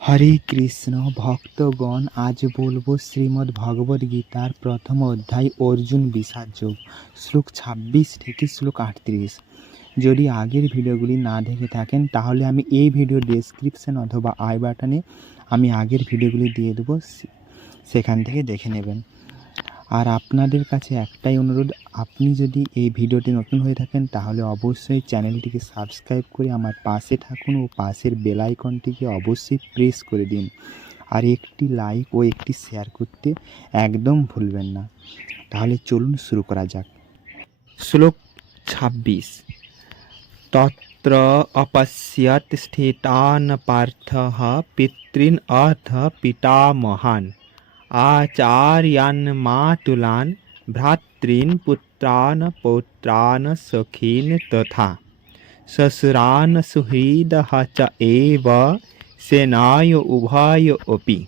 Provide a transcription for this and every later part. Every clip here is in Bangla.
হরে কৃষ্ণ ভক্তগণ, আজ বলবো শ্রীমদ্ ভগবদ গীতার প্রথম অধ্যায় অর্জুন বিষাদ যোগ, শ্লোক 26 থেকে শ্লোক 38। যদি আগের ভিডিওগুলি না দেখে থাকেন তাহলে আমি এই ভিডিও ডেসক্রিপশন অথবা আই বাটনে আমি আগের ভিডিওগুলি দিয়ে দেবো, সেখান থেকে দেখে নেবেন। আর আপনাদের কাছে একটাই অনুরোধ, আপনি যদি এই ভিডিওটি নতুন হয়ে থাকেন তাহলে অবশ্যই চ্যানেলটিকে সাবস্ক্রাইব করে আমার পাশে থাকুন ও পাশের বেল আইকনটিকে অবশ্যই প্রেস করে দিন। আর একটি লাইক ও একটি শেয়ার করতে একদম ভুলবেন না। তাহলে চলুন শুরু করা যাক। শ্লোক 26। তত্র অপশ্যত স্থিতান পার্থঃ পিতॄন অথ পিতামহান आचार्यान् मातुलान् भ्रातॄन् पुत्रान् पौत्रान् सखीन् तथा ससुरान् सुहृदः च एव सेनाय उभय अपि।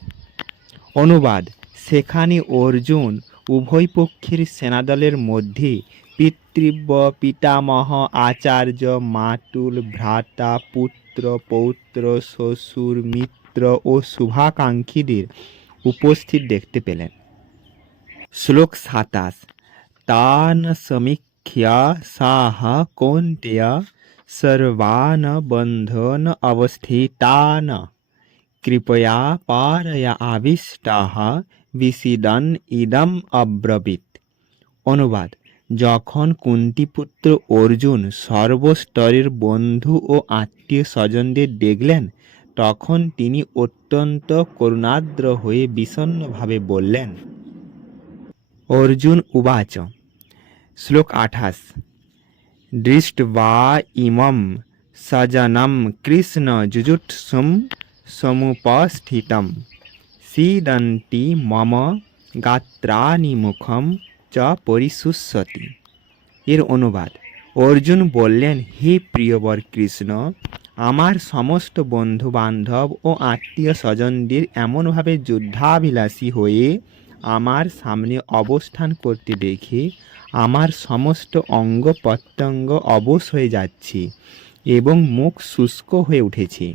অনুবাদ: সেখানে অর্জুন উভয় পক্ষের সেনাদলের মধ্যে পিতৃব্য, পিতামহ, আচার্য, মাতুল, ভ্রাতা, পুত্র, পৌত্র, শ্বশুর, মিত্র ও শুভাকাঙ্ক্ষীদের উপস্থিত দেখতে পেলেন। শ্লোক 27। তান সমীক্ষ্য সাহ কৌন্তেয় সর্বান বন্ধন অবস্থিতান কৃপয়া পারয়া আবিষ্টাহ বিসিদন ইদম অব্রবীত। অনুবাদ: যখন কুন্তিপুত্র অর্জুন সর্বস্তরের বন্ধু ও আত্মীয় স্বজনদের দেখলেন, তখন তিনি অত্যন্ত করুণার্দ্র হয়ে বিষণ্ণভাবে বললেন। অর্জুন উবাচ। শ্লোক 28। দৃष्ट्वा ইমম সজনম কৃষ্ণ যুযুৎসুম সমুপস্থিতম सीदन्ति মম গাত্রাণি মুখম চ পরিশুষ্যতি। এর অনুবাদ: অর্জুন বললেন, হে প্রিয়বর কৃষ্ণ, আমার সমস্ত বন্ধু বান্ধব ও আত্মীয় স্বজনদের এমনভাবে যুদ্ধাভিলাষী হয়ে আমার সামনে অবস্থান করতে দেখে আমার সমস্ত অঙ্গ প্রত্যঙ্গ অবশ হয়ে যাচ্ছে এবং মুখ শুষ্ক হয়ে উঠেছে।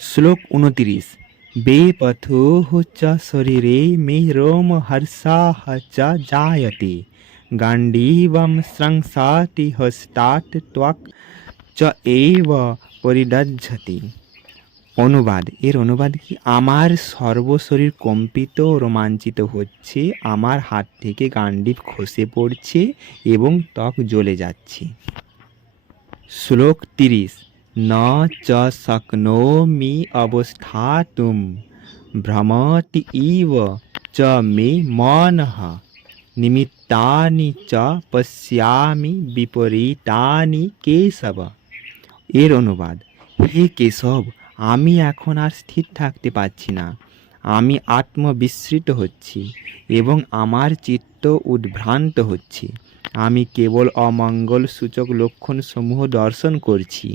শ্লোক 29। বেপথুঃ চ শরীরে মে রোমহর্ষাঃ চ জায়তে গাণ্ডীবং স্রংসাতি হস্তাৎ ত্বক চ এব পরিদধ্যতি। অনুবাদ: এর অনুবাদ কি? আমার সর্বশরীর কম্পিত ও রোমাঞ্চিত হচ্ছে, আমার হাত থেকে গাণ্ডীব খসে পড়ছে এবং ত্বক জ্বলে যাচ্ছে। শ্লোক 30। ন চ শক্নোমি অবস্থাতুম ভ্রমতি ইব চ মে মনঃ নিমিত্তানি চ পশ্যামি বিপরীতানি কেশব। এর অনুবাদ: হে কেশব, আমি এখন আর স্থির থাকতে পারছি না, আমি আত্মবিস্মৃত হচ্ছি এবং আমার চিত্ত উদ্ভ্রান্ত হচ্ছে, আমি কেবল অমঙ্গল সূচক লক্ষণ সমূহ দর্শন করছি।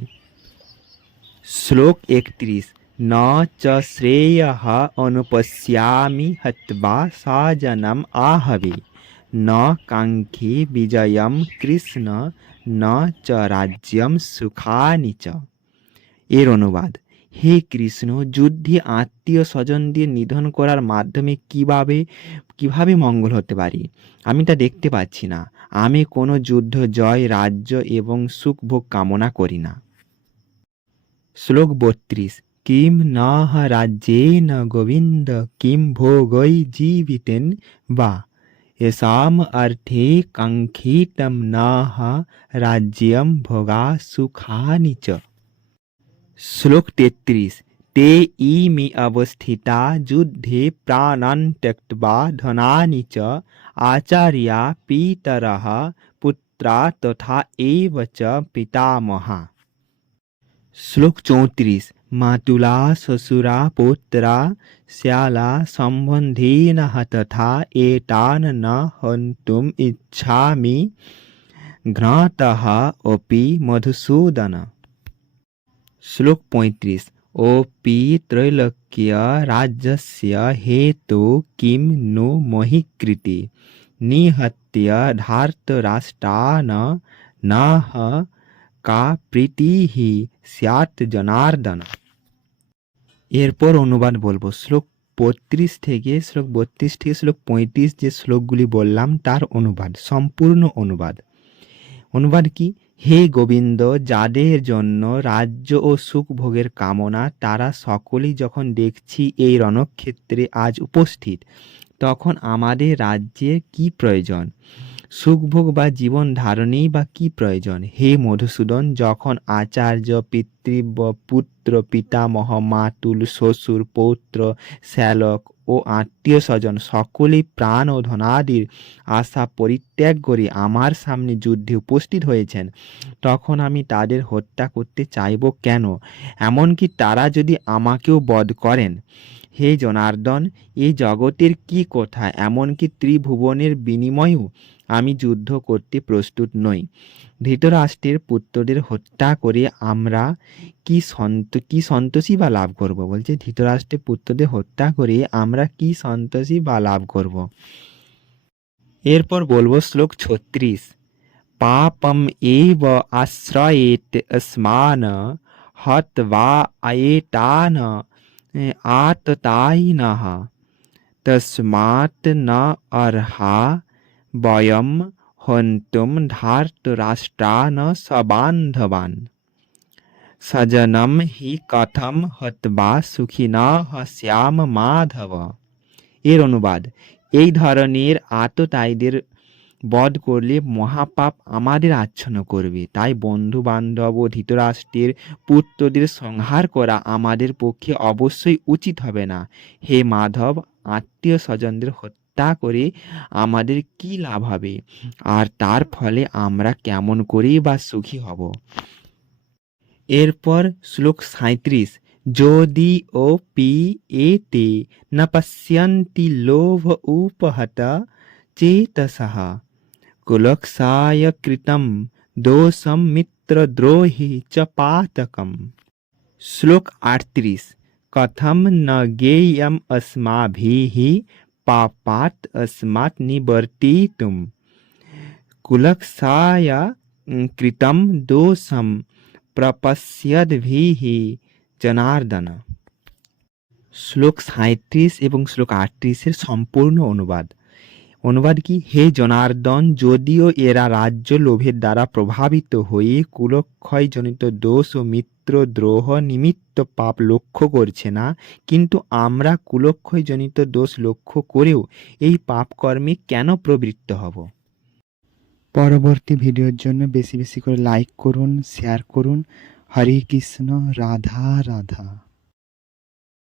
শ্লোক 31। ন চ শ্রেয়ঃ অনুপশ্যামি হত্বা স্বজনম আহবে ন কাঙ্ক্ষে বিজয়ম কৃষ্ণ ন চ রাজ্যম সুখানি চ। এর অনুবাদ: হে কৃষ্ণ, যুদ্ধে আত্মীয় স্বজনদের নিধন করার মাধ্যমে কিভাবে মঙ্গল হতে পারে, আমি তা দেখতে পাচ্ছি না। আমি কোনো যুদ্ধ জয়, রাজ্য এবং সুখভোগ কামনা করি না। শ্লোক 32। কিম নঃ রাজ্যেন গোবিন্দ কিম ভোগৈ জীবিতেন বা এষাম অর্থে কাঙ্ক্ষিতম নঃ রাজ্যম ভোগা সুখানি চ। শ্লোক 33। তে ইমি অবস্থিতা যুদ্ধে প্রাণান ত্যক্ত্বা ধনানি চ আচার্যা পিতরঃ পুত্রা তথা এব চ পিতামহা। শ্লোক 34। মাতুলা শ্বশুরা পৌত্রা শ্যালা সম্বন্ধীনঃ তথা এতান ন হন্তুম ইচ্ছামি ঘ্নাতঃ অপি মধুসূদন। শ্লোক 35। অপি ত্রৈলোক্য রাজ্যস্য হেতু কিম নো মহীকৃতে নিহত্য ধার্তরাষ্ট্রান নঃ কা প্রীতিঃ স্যাৎ জনার্দন। এরপর অনুবাদ বলবো। শ্লোক 32 থেকে শ্লোক 35 যে শ্লোকগুলি বললাম তার অনুবাদ, সম্পূর্ণ অনুবাদ। অনুবাদ কি? হে গোবিন্দ, যাদের জন্য রাজ্য ও সুখ ভোগের কামনা, তারা সকলেই যখন দেখছি এই রণক্ষেত্রে আজ উপস্থিত, তখন আমাদের রাজ্যের কি প্রয়োজন, সুখভোগ বা জীবন ধারণেই বা কি প্রয়োজন? হে মধুসূদন, যখন আচার্য, পিতৃব্য, পুত্র, পিতামহ, মাতুল, শ্বশুর, পৌত্র, শ্যালক ও আত্মীয় স্বজন সকলেই প্রাণ ও ধনাদির আশা পরিত্যাগ করে আমার সামনে যুদ্ধে উপস্থিত হয়েছেন, তখন আমি তাদের হত্যা করতে চাইব কেন? এমনকি তারা যদি আমাকেও বধ করেন, হে জনার্দন, এই জগতের কি কথা, এমনকি ত্রিভুবনের বিনিময়েও আমি যুদ্ধ করতে প্রস্তুত নই। ধৃতরাষ্ট্রের পুত্রদের হত্যা করে আমরা কি সন্তোষী বা লাভ করব? বলছে ধৃতরাষ্ট্রের পুত্রদের হত্যা করে আমরা কি সন্তোষী বা লাভ করব? এরপর বলবো শ্লোক 36। পাপম এব আশ্রয়েত अस्मान হত্বা আয়েতান আততায়িনঃ তস্মাৎ ন অর্হা বয়ম হন্তুম ধার্তরাষ্ট্রান সবান্ধবান সজনম হি কথম হত্বা সুখিনঃ শ্যাম মাধব। এর অনুবাদ, এই ধরনের আততায়ীদের বধ করলে মহাপাপ আমাদের আচ্ছন্ন করবে, তাই বন্ধু বান্ধব ও ধৃতরাষ্ট্রের পুত্রদের সংহার করা আমাদের পক্ষে অবশ্যই উচিত হবে না। হে মাধব, আত্মীয় স্বজনদের হত্যা করে আমাদের কি লাভ হবে, আর তার ফলে আমরা কেমন করেই বা সুখী হব? এরপর শ্লোক 37। যদি ও পি এতে ন পশ্যন্তি লোভ উপহত চেতসঃ কুলক্ষায় কৃতম দোষম মিত্রদ্রোহে চ পাতকম। শ্লোক 38। কথম ন জ্ঞেয়ম अस्माभिः পাপাৎ अस्मात् নিবর্তিতুম কুলক্ষায় কৃতম দোষম প্রপশ্যদ্ভিः জনার্দন। শ্লোক 37 এবং শ্লোক 38 এর সম্পূর্ণ অনুবাদ। অনুবাদ কি? হে জনার্দন, যদিও এরা রাজ্য লোভের দ্বারা প্রভাবিত হয়ে কুলক্ষয়জনিত দোষ ও মিত্রদ্রোহ নিমিত্ত পাপ লক্ষ্য করছে না, কিন্তু আমরা কুলক্ষয়জনিত দোষ লক্ষ্য করেও এই পাপ কর্মে কেন প্রবৃত্ত হব? পরবর্তী ভিডিওর জন্য বেশি বেশি করে লাইক করুন, শেয়ার করুন। হরে কৃষ্ণ, রাধা রাধা।